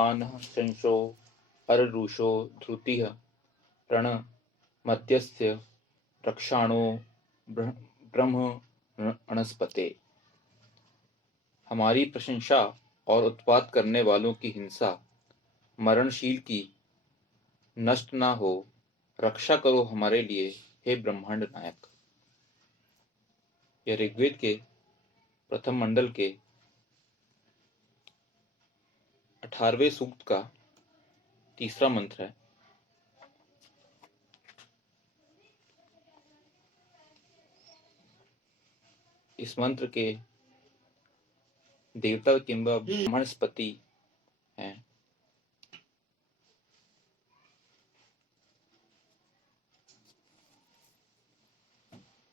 मानः शंसो अररुषो धृतिः रण मध्यस्य रक्षाणो ब्रह्मणस्पते। हमारी प्रशंसा और उत्पात करने वालों की हिंसा मरणशील की नष्ट ना हो, रक्षा करो हमारे लिए हे ब्रह्मांड नायक। यह ऋग्वेद के प्रथम मंडल के 18वें सूक्त का तीसरा मंत्र है। इस मंत्र के देवता किंबा ब्रह्मणस्पति हैं।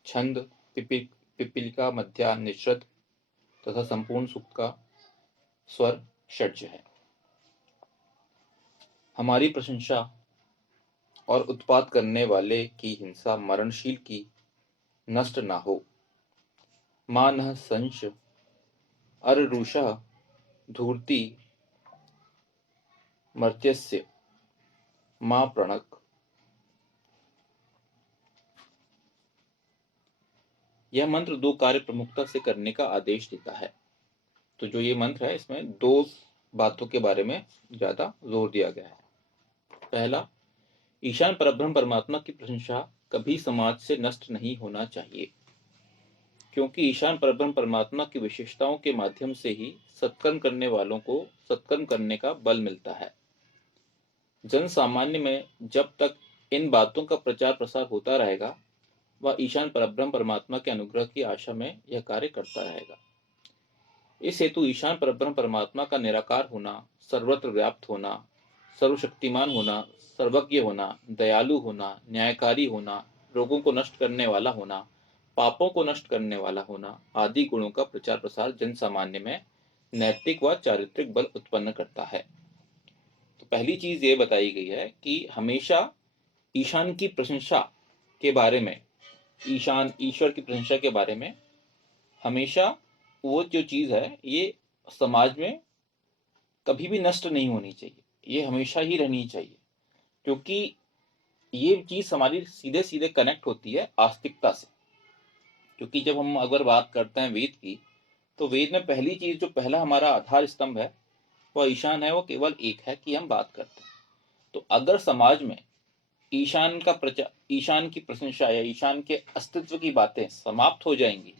छंद पिपीलिका मध्या निश्रद तथा संपूर्ण सूक्त का स्वर षड्ज है। हमारी प्रशंसा और उत्पात करने वाले की हिंसा मरणशील की नष्ट ना हो। मानः संश अररुषः धूर्ति मर्त्यस्य मां प्रणक। यह मंत्र दो कार्य प्रमुखता से करने का आदेश देता है। तो जो ये मंत्र है इसमें दो बातों के बारे में ज्यादा जोर दिया गया है। पहला, ईशान परब्रह्म परमात्मा की प्रशंसा कभी समाज से नष्ट नहीं होना चाहिए, क्योंकि ईशान परब्रह्म परमात्मा की विशेषताओं के माध्यम से ही सत्कर्म करने वालों को सत्कर्म करने का बल मिलता है। जन सामान्य में जब तक इन बातों का प्रचार प्रसार होता रहेगा, वह ईशान परब्रह्म परमात्मा के अनुग्रह की आशा में यह कार्य करता रहेगा। इस हेतु ईशान परब्रह्म परमात्मा का निराकार होना, सर्वत्र व्याप्त होना, सर्वशक्तिमान होना, सर्वज्ञ होना, दयालु होना, न्यायकारी होना, रोगों को नष्ट करने वाला होना, पापों को नष्ट करने वाला होना आदि गुणों का प्रचार प्रसार जन सामान्य में नैतिक व चारित्रिक बल उत्पन्न करता है। तो पहली चीज ये बताई गई है कि हमेशा ईशान की प्रशंसा के बारे में, ईशान ईश्वर की प्रशंसा के बारे में हमेशा वो जो चीज है ये समाज में कभी भी नष्ट नहीं होनी चाहिए, ये हमेशा ही रहनी चाहिए, क्योंकि ये चीज हमारी सीधे सीधे कनेक्ट होती है आस्तिकता से। क्योंकि जब हम अगर बात करते हैं वेद की, तो वेद में पहली चीज जो पहला हमारा आधार स्तंभ है वह ईशान है, वो केवल एक है कि हम बात करते हैं। तो अगर समाज में ईशान की प्रशंसा या ईशान के अस्तित्व की बातें समाप्त हो जाएंगी,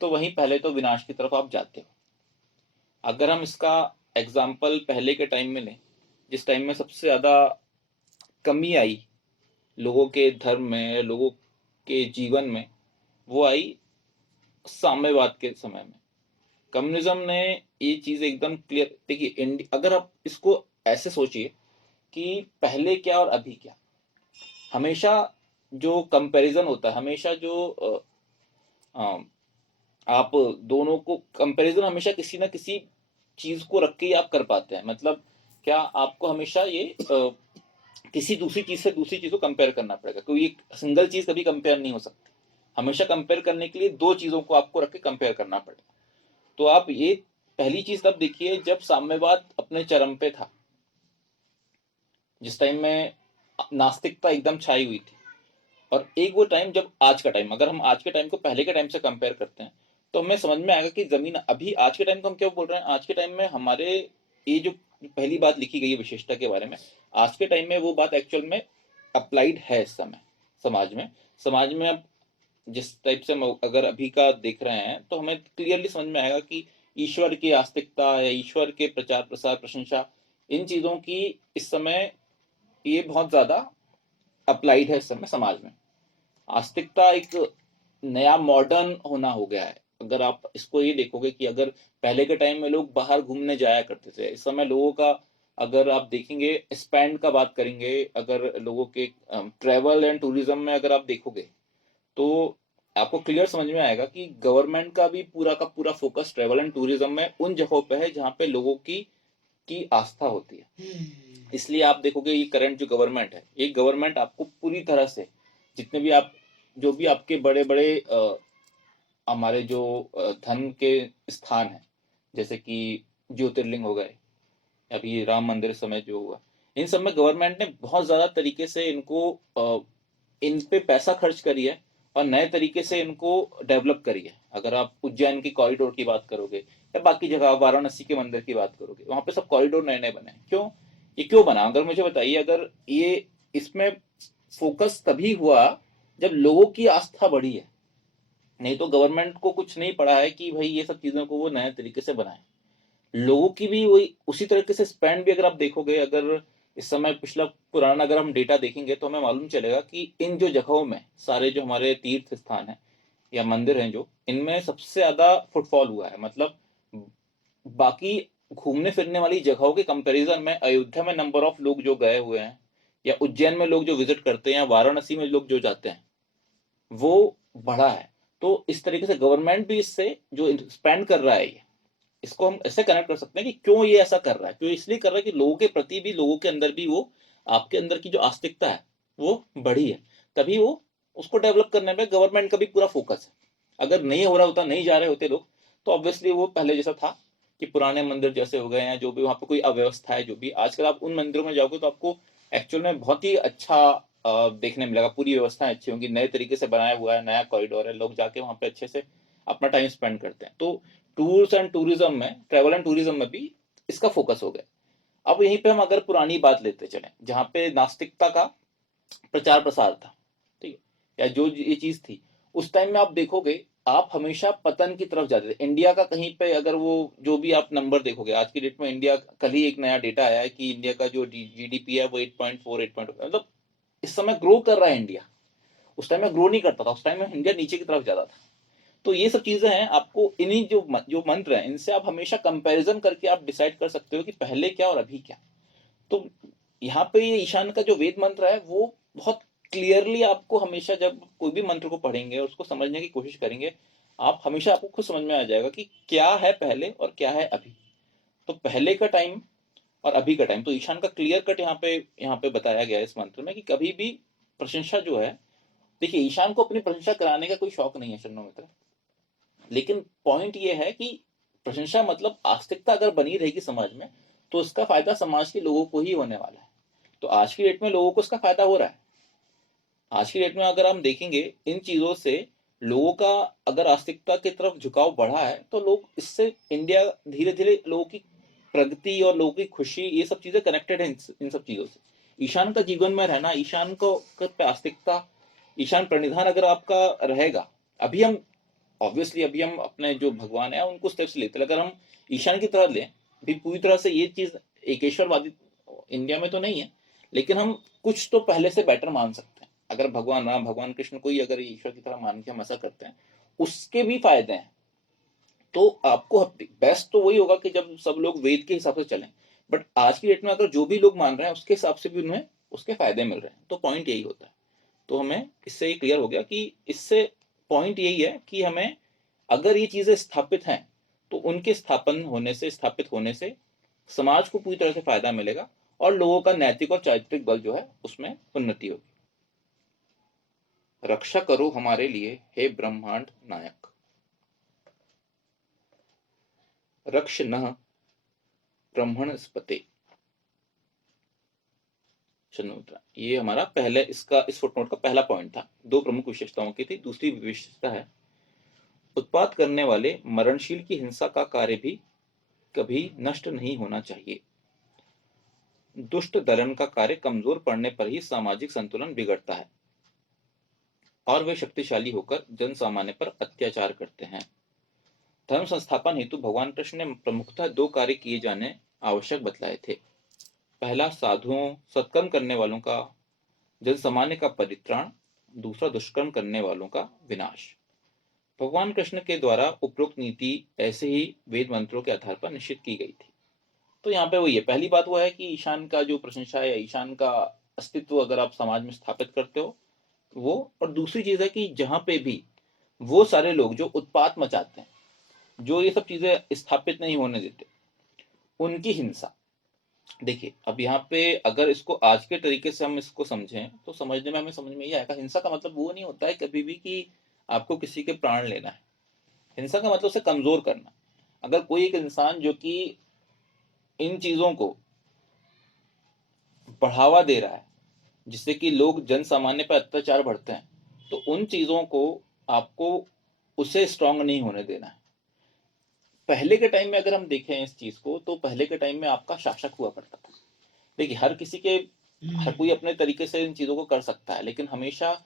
तो वहीं पहले तो विनाश की तरफ आप जाते हो। अगर हम इसका एग्जाम्पल पहले के टाइम में लें, जिस टाइम में सबसे ज्यादा कमी आई लोगों के धर्म में, लोगों के जीवन में, वो आई साम्यवाद के समय में। कम्युनिज्म ने ये चीज एकदम क्लियर, देखिए अगर आप इसको ऐसे सोचिए कि पहले क्या और अभी क्या, हमेशा जो कंपैरिजन होता है, हमेशा जो आप दोनों को कंपैरिजन हमेशा किसी ना किसी चीज को रख के ही आप कर पाते हैं। मतलब क्या आपको हमेशा ये किसी दूसरी चीज से दूसरी चीज को कंपेयर करना पड़ेगा, क्योंकि एक सिंगल चीज कभी कंपेयर नहीं हो सकती। हमेशा कंपेयर करने के लिए दो चीजों को आपको रख के कंपेयर करना पड़ेगा। तो आप ये पहली चीज तब देखिए जब साम्यवाद अपने चरम पे था, जिस टाइम में नास्तिकता एकदम छाई हुई थी। और एक वो टाइम जब आज का टाइम, अगर हम आज के टाइम को पहले के टाइम से कंपेयर करते हैं तो हमें समझ में आएगा कि जमीन अभी आज के टाइम को हम क्या बोल रहे हैं। आज के टाइम में हमारे ये जो पहली बात लिखी गई है विशेषता के बारे में, आज के टाइम में वो बात एक्चुअल में अप्लाइड है इस समय समाज में अब जिस टाइप से हम अगर अभी का देख रहे हैं तो हमें क्लियरली समझ में आएगा कि ईश्वर की आस्तिकता या ईश्वर के प्रचार प्रसार प्रशंसा, इन चीजों की इस समय ये बहुत ज्यादा अप्लाइड है इस समय समाज में। आस्तिकता एक नया मॉडर्न होना हो गया है। अगर आप इसको ये देखोगे कि अगर पहले के टाइम में लोग बाहर घूमने जाया करते थे, इस समय लोगों का अगर आप देखेंगे स्पेंड का बात करेंगे, अगर लोगों के ट्रेवल एंड टूरिज्म में अगर आप देखोगे तो आपको क्लियर समझ में आएगा कि गवर्नमेंट का भी पूरा का पूरा फोकस ट्रेवल एंड टूरिज्म में उन जगहों पे है जहाँ पे लोगों की आस्था होती है। इसलिए आप देखोगे ये करंट जो गवर्नमेंट है, ये गवर्नमेंट आपको पूरी तरह से जितने भी आप जो भी आपके बड़े बड़े हमारे जो धन के स्थान हैं, जैसे कि ज्योतिर्लिंग हो गए, अभी राम मंदिर समय जो हुआ, इन सब में गवर्नमेंट ने बहुत ज़्यादा तरीके से इनको इन पे पैसा खर्च करी है और नए तरीके से इनको डेवलप करी है। अगर आप उज्जैन की कॉरिडोर की बात करोगे या बाकी जगह वाराणसी के मंदिर की बात करोगे, वहाँ पे सब कॉरिडोर नए-नए बने हैं। क्यों? ये क्यों बना? अगर मुझे बताइए, अगर ये इसमें फोकस तभी हुआ जब लोगों की आस्था बढ़ी है। नहीं तो गवर्नमेंट को कुछ नहीं पड़ा है कि भाई ये सब चीज़ों को वो नए तरीके से बनाएँ। लोगों की भी वही उसी तरीके से स्पेंड भी अगर आप देखोगे, अगर इस समय पिछला पुराना अगर हम डेटा देखेंगे तो हमें मालूम चलेगा कि इन जो जगहों में सारे जो हमारे तीर्थ स्थान हैं या मंदिर हैं, जो इनमें सबसे ज़्यादा फुटफॉल हुआ है। मतलब बाकी घूमने फिरने वाली जगहों के कंपैरिजन में अयोध्या में नंबर ऑफ लोग जो गए हुए हैं, या उज्जैन में लोग जो विजिट करते हैं, या वाराणसी में लोग जो जाते हैं, वो बढ़ा है। तो इस तरीके से गवर्नमेंट भी इससे जो स्पेंड कर रहा है, ये इसको हम ऐसे कनेक्ट कर सकते हैं कि क्यों ये ऐसा कर रहा है। क्यों इसलिए कर रहा है कि लोगों के प्रति भी, लोगों के अंदर भी वो आपके अंदर की जो आस्तिकता है वो बढ़ी है, तभी वो उसको डेवलप करने में गवर्नमेंट का भी पूरा फोकस है। अगर नहीं हो रहा होता, नहीं जा रहे होते लोग, तो ऑब्वियसली वो पहले जैसा था कि पुराने मंदिर जैसे हो गए हैं, जो भी वहाँ पे कोई अव्यवस्था है, जो भी आजकल आप उन मंदिरों में जाओगे तो आपको एक्चुअल में बहुत ही अच्छा देखने मिलेगा। पूरी व्यवस्थाएं अच्छी होंगी, नए तरीके से बनाया हुआ है, नया कॉरिडोर है, लोग जाके वहाँ पे अच्छे से अपना टाइम स्पेंड करते हैं। तो टूर्स एंड टूरिज्म में, ट्रैवल एंड टूरिज्म में भी इसका फोकस हो गया। अब यहीं पे हम अगर पुरानी बात लेते चलें, जहाँ पे नास्तिकता का प्रचार प्रसार था, ठीक है, या जो ये चीज थी, उस टाइम में आप देखोगे, आप हमेशा पतन की तरफ जाते थे। इंडिया का कहीं पे अगर वो जो भी आप नंबर देखोगे आज की डेट में, इंडिया कल ही एक नया डेटा आया है कि इंडिया का जो जीडीपी है वो 8.4 8.5, मतलब इस समय ग्रो कर रहा है इंडिया। उस टाइम में ग्रो नहीं करता था, उस टाइम में इंडिया नीचे की तरफ जाता था। तो ये सब चीजें हैं, आपको इन्हीं जो मंत्र हैं, इनसे आप हमेशा कंपैरिजन करके आप डिसाइड कर सकते हो कि पहले क्या और अभी क्या। तो यहाँ पे ये ईशान का जो वेद मंत्र है, वो बहुत क्लियरली आपको हमेशा, जब कोई भी मंत्र को पढ़ेंगे और उसको समझने की कोशिश करेंगे, आप हमेशा, आपको खुद समझ में आ जाएगा कि क्या है पहले और क्या है अभी। तो पहले का टाइम और अभी का टाइम, तो ईशान का क्लियर कट यहाँ पे बताया गया है इस मंत्र में कि कभी भी प्रशंसा जो है, देखिए ईशान को अपनी प्रशंसा कराने का कोई शौक नहीं है शरणों मित्र, लेकिन पॉइंट ये है कि प्रशंसा मतलब आस्तिकता अगर बनी रहेगी समाज में, तो इसका फायदा समाज के लोगों को ही होने वाला है। तो आज की डेट में लोगों को इसका फायदा हो रहा है। आज की डेट में अगर हम देखेंगे, इन चीजों से लोगों का अगर आस्तिकता की तरफ झुकाव बढ़ा है, तो लोग इससे, इंडिया धीरे धीरे लोगों की प्रगति और लोगों की खुशी, ये सब चीजें कनेक्टेड है इन सब चीजों से। ईशान का जीवन में रहना, ईशान को पे आस्तिकता, ईशान प्रणिधान अगर आपका रहेगा, अभी हम ऑब्वियसली, अभी हम अपने जो भगवान है उनको स्टेप्स लेते हैं, अगर हम ईशान की तरह लें, भी पूरी तरह से ये चीज एकेश्वरवादी इंडिया में तो नहीं है, लेकिन हम कुछ तो पहले से बेटर मान सकते हैं। अगर भगवान राम, भगवान कृष्ण को ही अगर ईश्वर की तरह मान के हम ऐसा करते हैं, उसके भी फायदे हैं। तो आपको बेस्ट तो वही होगा कि जब सब लोग वेद के हिसाब से चलें, बट आज की डेट में अगर जो भी लोग मान रहे हैं उसके हिसाब से भी उन्हें उसके फायदे मिल रहे हैं। तो पॉइंट यही होता है। तो हमें इससे ये क्लियर हो गया कि इससे पॉइंट यही है कि हमें, अगर ये चीजें स्थापित हैं, तो उनके स्थापित होने से समाज को पूरी तरह से फायदा मिलेगा, और लोगों का नैतिक और चारित्रिक बल जो है उसमें उन्नति होगी। रक्षा करो हमारे लिए, हे ब्रह्मांड नायक, रक्ष नः ब्रह्मण स्पते। चंद्रमुद्रा, ये हमारा पहले इस फुटनोट का पहला पॉइंट था। दो प्रमुख विशेषताओं की थी। दूसरी विशेषता है, उत्पात करने वाले मरणशील की हिंसा का कार्य भी कभी नष्ट नहीं होना चाहिए। दुष्ट दलन का कार्य कमजोर पड़ने पर ही सामाजिक संतुलन बिगड़ता है और वे शक्तिशाली होकर जन सामान्य पर अत्याचार करते हैं। धर्म संस्थापन हेतु भगवान कृष्ण ने प्रमुखतः दो कार्य किए जाने आवश्यक बतलाए थे। पहला, साधुओं सत्कर्म करने वालों का, जन सामान्य का परित्राण। दूसरा, दुष्कर्म करने वालों का विनाश। भगवान कृष्ण के द्वारा उपरोक्त नीति ऐसे ही वेद मंत्रों के आधार पर निश्चित की गई थी। तो यहाँ पे वही है, पहली बात वो है कि ईशान का जो प्रशंसा है, ईशान का अस्तित्व अगर आप समाज में स्थापित करते हो वो। और दूसरी चीज है कि जहां पे भी वो सारे लोग जो उत्पात मचाते हैं, जो ये सब चीजें स्थापित नहीं होने देते, उनकी हिंसा। देखिए अब यहाँ पे अगर इसको आज के तरीके से हम इसको समझें, तो समझने में, हमें समझ में ये आएगा, हिंसा का मतलब वो नहीं होता है कभी भी कि आपको किसी के प्राण लेना है। हिंसा का मतलब उसे कमजोर करना। अगर कोई एक इंसान जो कि इन चीजों को बढ़ावा दे रहा है, जिससे कि लोग जन सामान्य पर अत्याचार बढ़ते हैं, तो उन चीज़ों को आपको उसे स्ट्रांग नहीं होने देना है। पहले के टाइम में अगर हम देखें इस चीज़ को, तो पहले के टाइम में आपका शासक हुआ करता था। देखिए, हर कोई अपने तरीके से इन चीज़ों को कर सकता है, लेकिन हमेशा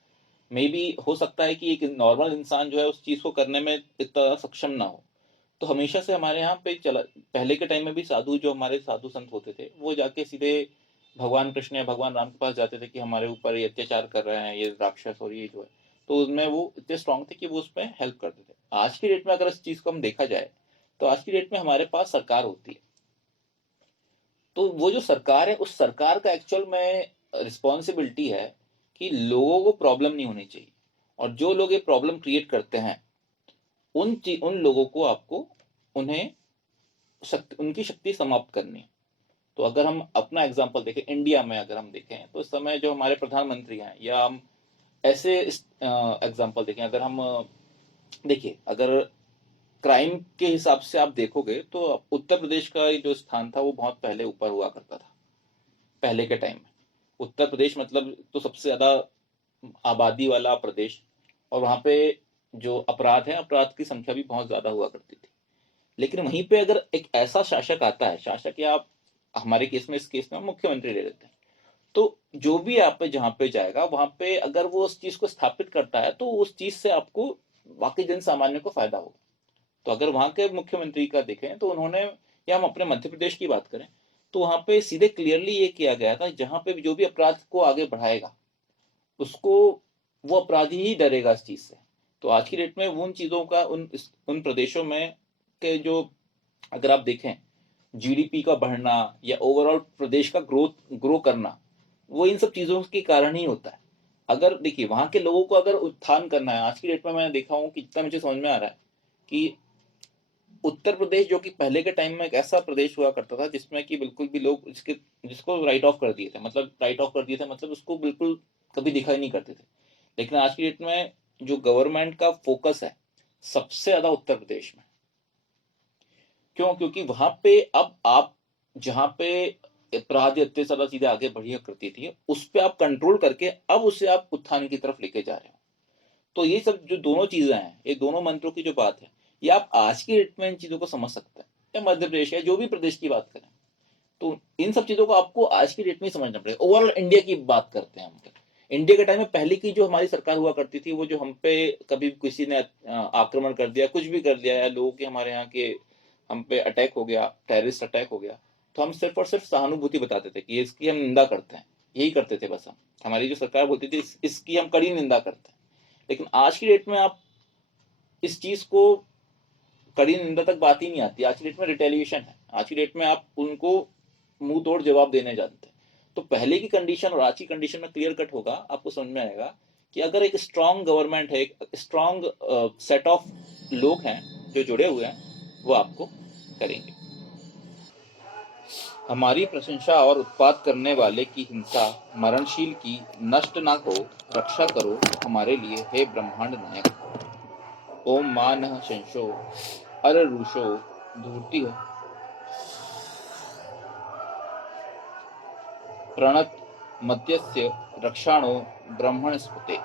मे बी हो सकता है कि एक नॉर्मल इंसान जो है उस चीज़ को करने में इतना सक्षम ना हो। तो हमेशा से हमारे यहाँ पे चला, पहले के टाइम में भी साधु, जो हमारे साधु संत होते थे, वो जाके सीधे भगवान कृष्ण या भगवान राम के पास जाते थे कि हमारे ऊपर ये अत्याचार कर रहे हैं, ये राक्षस और ये जो है। तो उसमें वो इतने स्ट्रांग थे कि वो उसमें हेल्प करते थे। आज की डेट में अगर इस चीज़ को हम देखा जाए, तो आज की डेट में हमारे पास सरकार होती है। तो वो जो सरकार है, उस सरकार का एक्चुअल में रिस्पॉन्सिबिलिटी है कि लोगों को प्रॉब्लम नहीं होनी चाहिए, और जो लोग ये प्रॉब्लम क्रिएट करते हैं, उन लोगों को आपको उन्हें उनकी शक्ति समाप्त करनी है। तो अगर हम अपना एग्जांपल देखें, इंडिया में अगर हम देखें, तो इस समय जो हमारे प्रधानमंत्री हैं, या हम ऐसे एग्जांपल देखें, अगर हम देखिए, अगर क्राइम के हिसाब से आप देखोगे, तो उत्तर प्रदेश का जो स्थान था वो बहुत पहले ऊपर हुआ करता था। पहले के टाइम में उत्तर प्रदेश मतलब तो सबसे ज्यादा आबादी वाला प्रदेश, और वहाँ पे जो अपराध है, अपराध की संख्या भी बहुत ज्यादा हुआ करती थी। लेकिन वहीं पे अगर एक ऐसा शासक आता है, शासक या आप हमारे केस में, इस केस में हम मुख्यमंत्री ले लेते हैं, तो जो भी आप पे जहाँ पे जाएगा, वहां पे अगर वो उस चीज को स्थापित करता है, तो उस चीज से आपको वाकई जन सामान्य को फायदा होगा। तो अगर वहां के मुख्यमंत्री का देखें, तो उन्होंने, या हम अपने मध्य प्रदेश की बात करें, तो वहां पे सीधे क्लियरली ये किया गया था, जहां पे जो भी अपराध को आगे बढ़ाएगा, उसको, वो अपराधी ही डरेगा इस चीज से। तो आज की डेट में उन चीजों का, उन प्रदेशों में के जो, अगर आप देखें, जीडीपी का बढ़ना या ओवरऑल प्रदेश का ग्रो करना, वो इन सब चीजों के कारण ही होता है। अगर देखिए, वहां के लोगों को अगर उत्थान करना है, आज की डेट में मैंने देखा हूं कि जितना मुझे समझ में आ रहा है कि उत्तर प्रदेश, जो कि पहले के टाइम में एक ऐसा प्रदेश हुआ करता था जिसमें कि बिल्कुल भी लोग जिसको राइट ऑफ कर दिए थे, मतलब उसको बिल्कुल कभी दिखाई नहीं करते थे। लेकिन आज की डेट में जो गवर्नमेंट का फोकस है, सबसे ज्यादा उत्तर प्रदेश में। क्यों? क्योंकि वहां पे अब आप, जहां पे अपराध अत्याचार सीधे आगे बढ़िया करती थी, उस पे आप कंट्रोल करके अब उसे आप उत्थान की तरफ लेके जा रहे हो। तो ये सब जो दोनों चीजें हैं, ये दोनों मंत्रों की जो बात है, ये आप आज की डेट में इन चीजों को समझ सकते हैं, या मध्य प्रदेश या जो भी प्रदेश की बात करें, तो इन सब चीजों को आपको आज की डेट में ही समझना पड़ेगा। ओवरऑल इंडिया की बात करते हैं हम, इंडिया के टाइम में पहले की जो हमारी सरकार हुआ करती थी, वो जो हम पे कभी किसी ने आक्रमण कर दिया, कुछ भी कर दिया, या लोगों के, हमारे यहाँ के हम पे अटैक हो गया, टेररिस्ट अटैक हो गया, तो हम सिर्फ और सिर्फ सहानुभूति बताते थे कि इसकी हम निंदा करते हैं, यही करते थे बस हम। हमारी जो सरकार बोलती थी, इसकी हम कड़ी निंदा करते हैं। लेकिन आज की डेट में आप इस चीज को, कड़ी निंदा तक बात ही नहीं आती। आज की डेट में रिटेलिएशन है, आज की डेट में आप उनको मुंह तोड़ जवाब देने जाते हैं। तो पहले की कंडीशन और आज की कंडीशन में क्लियर कट होगा, आपको समझ में आएगा कि अगर एक स्ट्रांग गवर्नमेंट है, एक स्ट्रांग सेट ऑफ लोग हैं जो जुड़े हुए हैं, वो आपको करेंगे। हमारी प्रशंसा और उत्पात करने वाले की हिंसा मरणशील की नष्ट ना हो, रक्षा करो हमारे लिए, हे ब्रह्मांड नायक। ओम मानः शंसो अररुषो धूर्ति प्रणत मध्यस्य रक्षाणो ब्रह्मण स्पते।